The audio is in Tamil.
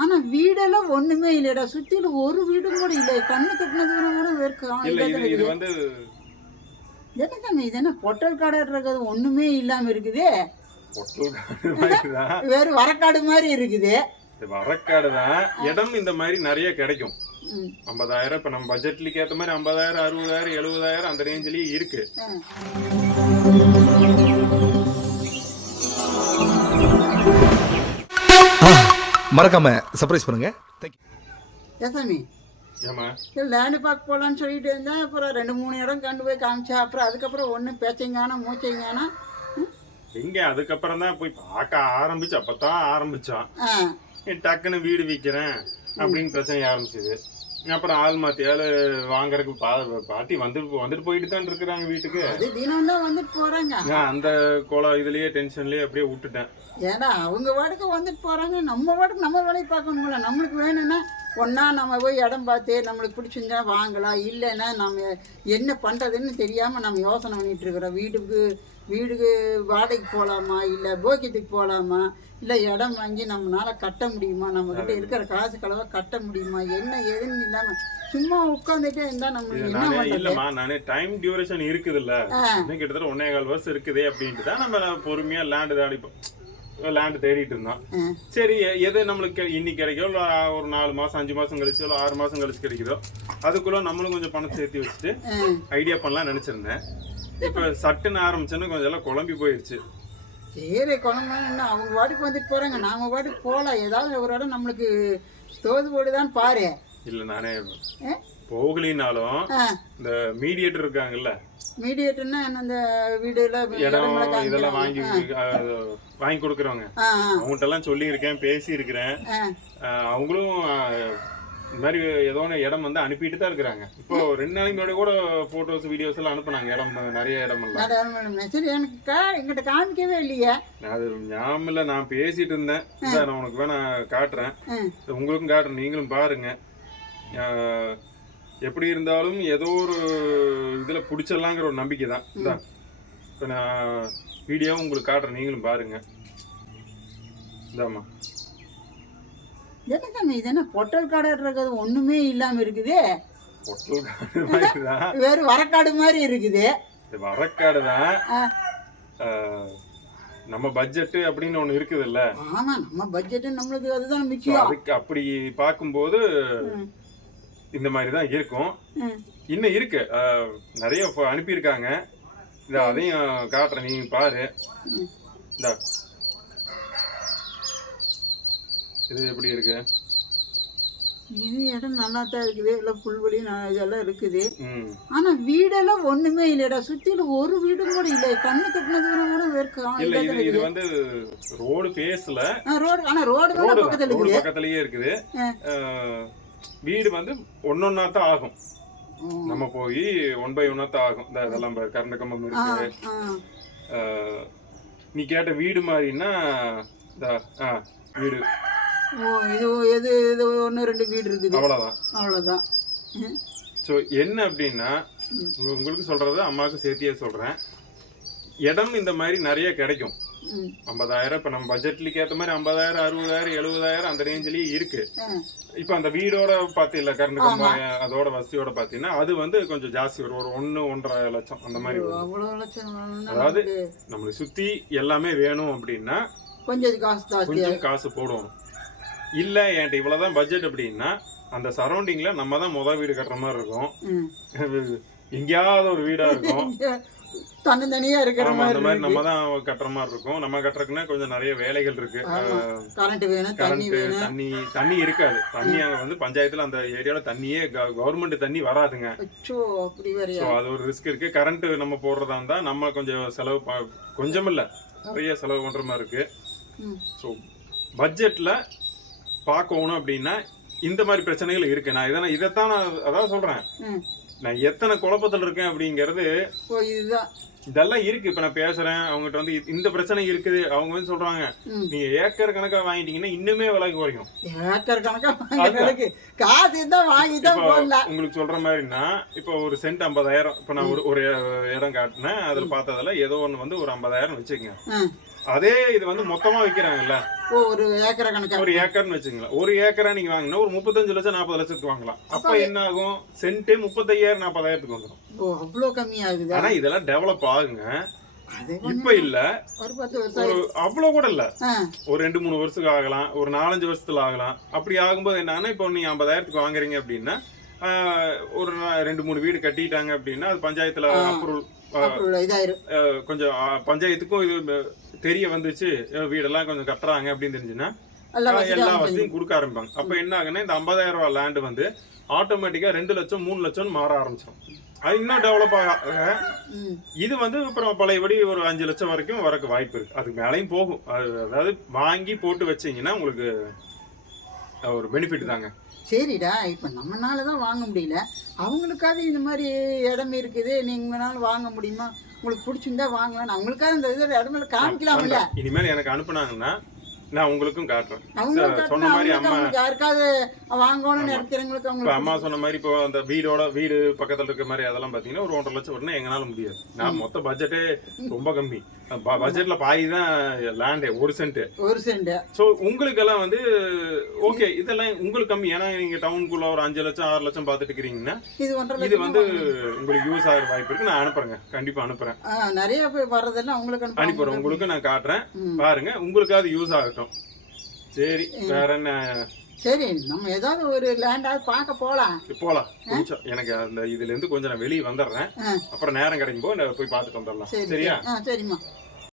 ஆனா வீடெல்லாம் ஒண்ணுமே இல்லைடா சுத்தில ஒரு வீடும் கூட இல்லை. கண்ணு கட்டினது கூட இல்ல இது வந்து என்ன சாமி இது என்ன பொட்டல் காடு இருக்கிறது ஒண்ணுமே இல்லாம இருக்குதே? வேறு வரக்காடு மாதிரி இருக்குது. வரக்காடு தான். இடம் இந்த மாதிரி நிறைய கிடைக்கும். ஐம்பதாயிரம் இப்ப நம்ம பட்ஜெட்லுக்கு ஏத்த மாதிரி ஐம்பதாயிரம் அறுபதாயிரம் எழுபதாயிரம் அந்த ரேஞ்சிலயே இருக்கு. மறக்காம சர்ப்ரைஸ் பண்ணுங்க. தேங்க்யூ ஏன் சாமி? ஏமா லேண்டு பார்க்க போகலான்னு சொல்லிட்டு இருந்தேன் அப்புறம் ரெண்டு மூணு இடம் கண்டு போய் காமிச்சா அப்புறம் அதுக்கப்புறம் ஒன்றும் பேச்சைங்கானா மூச்சைங்கானா? எங்க? அதுக்கப்புறம் தான் போய் பார்க்க ஆரம்பிச்சு அப்பதான் ஆரம்பிச்சோம் ஆ. டக்குன்னு வீடு விற்கிறேன் அப்படின்னு பிரச்சனை ஆரம்பிச்சது. அப்புறம் ஆள் மாத்தியால வாங்குறதுக்கு பா பாட்டி வந்துட்டு வந்துட்டு போயிட்டு தான் இருக்கிறாங்க வீட்டுக்கு. அது தினம் தான் வந்துட்டு போகிறாங்க நான் அந்த கோலம் இதுலயே டென்ஷன்லயே அப்படியே விட்டுட்டேன். ஏன்னா அவங்க வாட்டுக்கு வந்துட்டு போகிறாங்க நம்ம வாட்டுக்கு நம்ம வேலையை பார்க்கணும்ல. நம்மளுக்கு வேணும்னா ஒன்றா நம்ம போய் இடம் பார்த்து நம்மளுக்கு பிடிச்சிருந்தா வாங்கலாம். இல்லைன்னா நம்ம என்ன பண்ணுறதுன்னு தெரியாமல் நம்ம யோசனை பண்ணிட்டு இருக்கிறோம். வீட்டுக்கு வீடுக்கு வாடகைக்கு போகலாமா இல்லை போக்கியத்துக்கு போகலாமா இல்லை இடம் வாங்கி நம்மளால கட்ட முடியுமா? நம்மக்கிட்ட இருக்கிற காசு கலவை கட்ட முடியுமா? என்ன ஏதுன்னு இல்லாமல் சும்மா உட்காந்துட்டே இருந்தால் நம்ம இது என்ன இல்லம்மா நானே டைம் டியூரேஷன் இருக்குதுல்ல. கிட்டத்தட்ட ஒன்னே கால் வருஷம் இருக்குதே அப்படின்ட்டு தான் நம்ம பொறுமையா லேண்டு தேடி லேண்டு தேடிட்டு இருந்தோம். சரி எது நம்மளுக்கு இன்னைக்கு கிடைக்கோ இல்லை ஒரு நாலு மாசம் அஞ்சு மாசம் கழிச்சோ இல்லை ஆறு மாசம் கழிச்சு கிடைக்குதோ அதுக்குள்ள நம்மளும் கொஞ்சம் பணம் சேர்த்து வச்சுட்டு ஐடியா பண்ணலாம் நினைச்சிருந்தேன். இப்ப சட்டுன்னு ஆரம்பிச்சோன்னு கொஞ்சம் எல்லாம் குழம்பி போயிடுச்சு சரி குழம்புன்னா அவங்க பாட்டுக்கு வந்துட்டு போகிறாங்க நாம பாட்டுக்கு போகலாம். ஏதாவது ஒரு இடம் நம்மளுக்கு தோது போடுதான்னு பாரு. இல்ல நானே? போகலினாலும் இந்த மீடியேட்டர் இருக்காங்கல்ல? மீடியேட்டர்னா என்ன அந்த வீடுல இடம் இதெல்லாம் வாங்கி வாங்கி கொடுக்குறவங்க. அவங்ககிட்ட எல்லாம் சொல்லியிருக்கேன் பேசியிருக்கிறேன். அவங்களும் இந்த மாதிரி ஏதோ ஒன்று இடம் வந்து அனுப்பிட்டு தான் இருக்கிறாங்க. இப்போ ரெண்டு நாளைக்கு முன்னாடி கூட போட்டோஸ் வீடியோஸ் எல்லாம் அனுப்புனாங்க. இடம் நிறைய நான் இடமெல்லாம் சரி எனக்கு கா எங்கிட்ட காமிக்கவே இல்லையே. அது ஞாபகம் இல்லை. நான் பேசிட்டு இருந்தேன். இந்தா, நான் உனக்கு வேணா காட்டுறேன். உங்களுக்கும் காட்டுறேன். நீங்களும் பாருங்க. எப்படி இருந்தாலும் ஏதோ ஒரு இதில் பிடிச்சிடலாங்கிற ஒரு நம்பிக்கை தான். இந்தா இப்போ நான் வீடியோவும் உங்களுக்கு காட்டுறேன். நீங்களும் பாருங்க. இந்தாம்மா. என்ன சாமி இது என்ன பொட்டல் காடு இருக்கிறது? ஒண்ணுமே இல்லாம இருக்குதே. பொட்டல் காடு மாதிரி தான். வேறு வரக்காடு மாதிரி இருக்குது. இது வரக்காடு தான். நம்ம பட்ஜெட்டு அப்படின்னு ஒன்று இருக்குதுல்ல. ஆமா நம்ம பட்ஜெட்டு நம்மளுக்கு அதுதான் முக்கியம். அதுக்கு அப்படி பார்க்கும்போது இந்த மாதிரி தான் இருக்கும். இன்னும் இருக்கு. நிறைய அனுப்பியிருக்காங்க. இந்த அதையும் காட்டுறேன். நீ பாரு. இந்த. இது எப்படி இருக்கு? இது இடம் நல்லா தான் இருக்குது எல்லாம் புல்வெளி இதெல்லாம் இருக்குது. ஆனா வீடெல்லாம் ஒண்ணுமே இல்லைடா சுத்தில ஒரு வீடும் கூட இல்லை. கண்ணு கட்டினது கூட இல்ல இது வந்து ரோடு ஃபேஸ்ல ரோடு ஆனா ரோடு பக்கத்துல இருக்குது. பக்கத்துலயே இருக்குது. வீடு வந்து ஒன்னொன்னா தான் ஆகும். நம்ம போய் ஒன் பை ஒன்னா தான் ஆகும். இந்த இதெல்லாம் கரண்ட் கம்பம் இருக்கு. நீ கேட்ட வீடு மாதிரின்னா வீடு. ஓ இது எது இது ஒன்று ரெண்டு வீடு இருக்குது. அவ்வளோதான் ம், ஸோ என்ன அப்படின்னா உங்களுக்கு சொல்றது அம்மாவுக்கு சேர்த்தியே சொல்றேன். இடம் இந்த மாதிரி நிறைய கிடைக்கும். ஐம்பதாயிரம் இப்போ நம்ம பட்ஜெட்லுக்கு ஏற்ற மாதிரி ஐம்பதாயிரம் அறுபதாயிரம் எழுபதாயிரம் அந்த ரேஞ்சிலேயே இருக்கு. இப்போ அந்த வீடோட பார்த்தீங்களா கரண்ட் கம்பம் அதோட வசதியோட பார்த்தீங்கன்னா அது வந்து கொஞ்சம் ஜாஸ்தி வரும். ஒரு ஒன்று ஒன்றரை லட்சம் அந்த மாதிரி அதாவது நம்மளை சுற்றி எல்லாமே வேணும் அப்படின்னா கொஞ்சம் காசு கொஞ்சம் காசு போடுவோம் இல்லை என்கிட்ட இவ்வளோதான் பட்ஜெட் அப்படின்னா அந்த சரௌண்டிங்கில் நம்ம தான் முத வீடு கட்டுற மாதிரி இருக்கும். எங்கேயாவது ஒரு வீடாக இருக்கும். தன்னந்தனியாக இருக்கிற மாதிரி மாதிரி நம்ம தான் கட்டுற மாதிரி இருக்கும். நம்ம கட்டுறதுக்குன்னா கொஞ்சம் நிறைய வேலைகள் இருக்கு. கரண்ட் வேணும் தண்ணி வேணும். தண்ணி தண்ணி இருக்காது. தண்ணி வந்து பஞ்சாயத்துல அந்த ஏரியால தண்ணியே கவர்மெண்ட் தண்ணி வராதுங்க. ஸோ அது ஒரு ரிஸ்க் இருக்கு. கரண்ட் நம்ம போடுறதா இருந்தா நம்ம கொஞ்சம் செலவு கொஞ்சம் இல்ல நிறைய செலவு பண்ற மாதிரி இருக்கு. ஸோ பட்ஜெட்ல பார்க்கணும் அப்படின்னா இந்த மாதிரி பிரச்சனைகள் இருக்கு. நான் இதனை இதைத்தான் நான் அதான் சொல்றேன். நான் எத்தனை குழப்பத்தில் இருக்கேன் அப்படிங்கிறது இதுதான். இதெல்லாம் இருக்கு. இப்ப நான் பேசுறேன். அவங்ககிட்ட வந்து இந்த பிரச்சனை இருக்குது. அவங்க வந்து சொல்றாங்க நீங்க ஏக்கர் கணக்கா வாங்கிட்டீங்கன்னா இன்னுமே விலை குறையும். ஏக்கர் வாங்கிறதுக்கு காசு தான் வாங்கி தான் உங்களுக்கு சொல்ற மாதிரின்னா இப்போ ஒரு சென்ட் ஐம்பதாயிரம் இப்போ நான் ஒரு ஒரு இடம் காட்டினேன். அதில் பார்த்ததுல ஏதோ ஒன்று வந்து ஒரு ஐம்பதாயிரம் வச்சுக்கோங்க. அதே இது வந்து மொத்தமா விற்கிறாங்கல்ல ஓ ஒரு ஏக்கரை கணக்கா? ஒரு ஏக்கர்னு வச்சுங்களேன் ஒரு ஏக்கரா நீங்க வாங்கினா ஒரு முப்பத்தஞ்சு லட்சம் நாற்பது லட்சத்துக்கு வாங்கலாம். அப்ப என்ன ஆகும்? சென்ட்டே முப்பத்தையாயிரம் நாற்பதாயிரத்துக்கு வந்துடும் ஓ அவ்வளோ கம்மியாகுதா? ஆனா இதெல்லாம் டெவலப் ஆகுங்க. இப்ப இல்ல. ஒரு பத்து வருஷம் ஒரு அவ்வளவு கூட இல்ல. ஒரு ரெண்டு மூணு வருஷத்துக்கு ஆகலாம். ஒரு நாலஞ்சு வருஷத்துல ஆகலாம். அப்படி ஆகும்போது என்னன்னா இப்போ நீங்க ஐம்பதாயிரத்துக்கு வாங்குறீங்க அப்படின்னா ஒரு ரெண்டு மூணு வீடு கட்டிட்டாங்க அப்படின்னா அது பஞ்சாயத்துல. அப்ரூவல் கொஞ்சம் பஞ்சாயத்துக்கும் இது தெரிய வந்துச்சு வீடெல்லாம் கொஞ்சம் கட்டுறாங்க அப்படின்னு தெரிஞ்சுன்னா எல்லா வசதியும் கொடுக்க ஆரம்பிப்பாங்க. அப்ப என்ன ஆகுன்னா இந்த ஐம்பதாயிரம் ரூபாய் லேண்ட் வந்து ஆட்டோமேட்டிக்கா ரெண்டு லட்சம் மூணு லட்சம் மாற ஆரம்பிச்சிடும் அது இன்னும் டெவலப் ஆக இது வந்து அப்புறம் பழையபடி ஒரு அஞ்சு லட்சம் வரைக்கும் வரக்கு வாய்ப்பு இருக்கு. அதுக்கு மேலேயும் போகும். அது அதாவது வாங்கி போட்டு வச்சீங்கன்னா உங்களுக்கு ஒரு பெனிஃபிட் தாங்க. சரிடா இப்போ நம்மனால தான் வாங்க முடியல. அவங்களுக்காவது இந்த மாதிரி இடம் இருக்குது. நீங்களால வாங்க முடியுமா? உங்களுக்கு பிடிச்சிருந்தா வாங்கலாம் அவங்களுக்காவது இந்த இதில் இடமெல்லாம் காமிக்கலாம்ல. இனிமேல் எனக்கு அனுப்புனாங்கன்னா நான் உங்களுக்கும் காட்டுறேன். சொன்ன மாதிரி அம்மா- யாருக்காவது வாங்கணும்னு நினைக்கிறவங்களுக்கு இப்ப அவங்களுக்கு அம்மா சொன்ன மாதிரி இப்போ அந்த வீடோட வீடு பக்கத்துல இருக்க மாதிரி அதெல்லாம் பாத்தீங்கன்னா ஒரு ஒன்றரை லட்சம் வரணும் எங்கனால முடியாது. நான் மொத்த பட்ஜெட்டே ரொம்ப கம்மி. பட்ஜெட்ல பாதி தான் லேண்டே ஒரு சென்ட் ஒரு சென்ட் ஸோ உங்களுக்கெல்லாம் வந்து ஓகே இதெல்லாம் உங்களுக்கு கம்மி. ஏன்னா நீங்க டவுனுக்குள்ள ஒரு அஞ்சு லட்சம் ஆறு லட்சம் பார்த்துட்டு இருக்கிறீங்கன்னா இது வந்து உங்களுக்கு யூஸ் ஆகிற வாய்ப்பு இருக்கு. நான் அனுப்புறேங்க. கண்டிப்பா அனுப்புறேன். நிறைய பேர் வர்றதெல்லாம் அவங்களுக்கு அனுப்புறேன். உங்களுக்கு நான் காட்டுறேன். பாருங்க உங்களுக்காவது யூஸ் ஆகட்டும் சரி வேற என்ன? சரி நம்ம ஏதாவது ஒரு லேண்டாவது பார்க்க போகலாம் போலாம். கொஞ்சம் எனக்கு அந்த இதுல இருந்து கொஞ்சம் நான் வெளியே வந்துடுறேன். அப்புறம் நேரம் கிடைக்கும் போது போய் பார்த்துட்டு வந்துடலாம். சரி சரியா? சரிம்மா.